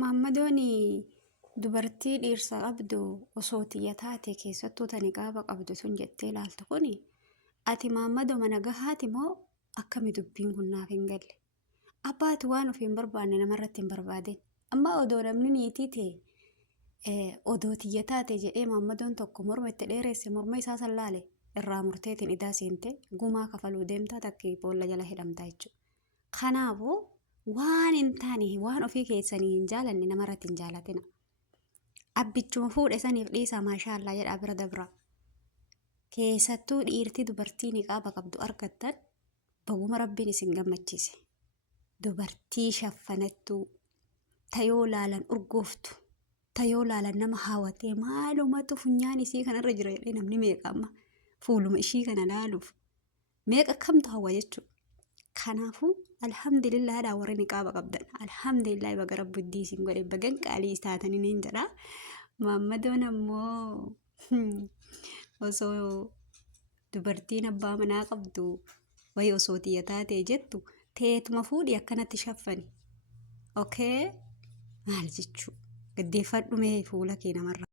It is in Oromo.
Maammadooni dubartii dhiirsa qabdu osoo xiyya taate keessattuu tani qaaba qabdu sun jettee ilaaltu kuni ati maammadoo mana gahaati moo akkami dubbiin kun naaf hin galle? Abbaatu waan of hin barbaanne namarratti hin barbaadin. Amma odoo namni niitii ta'e odoo xiyya taate jedhee maammadoon tokko morma itti dheeresse morma isaa sallaale irraa murteetiin idaa seente gumaa kafaluu deemtaa takkee boolla jala hidhamtaa jechuudha. Kanaafuu waan hin taane waan ofii keessanii hin jaalanne namarratti hin jaalatina. Abbichuma fuudhe saniif dhiisaa maashaallah jedhaa bira dabra. Keessattuu dhiirti dubartii niqaaba qabdu argattan baguma rabbiin isin gammachiise. Dubartii shaffanattuu tayoo laalan urgooftu tayoo laalan nama hawwatee maalumatu funyaan isii kanarra jira jedhee namni meeqa amma fuuluma ishii kana laaluuf meeqa kamtu hawwa jechuudha. Kanaafuu alhamdulillah warri niqaaba qabdan alhamdulillah baga rabbi iddii isin godhe bagan qaalii taatanii niin jedha. Maammadoon ammoo osoo dubartiin abbaa manaa qabdu wayi osoo xiyya taatee jettu teetuma fuudhii akkanatti shaffani. Okay maal jechuu gaddeeffadhu mee fuula kee namarra.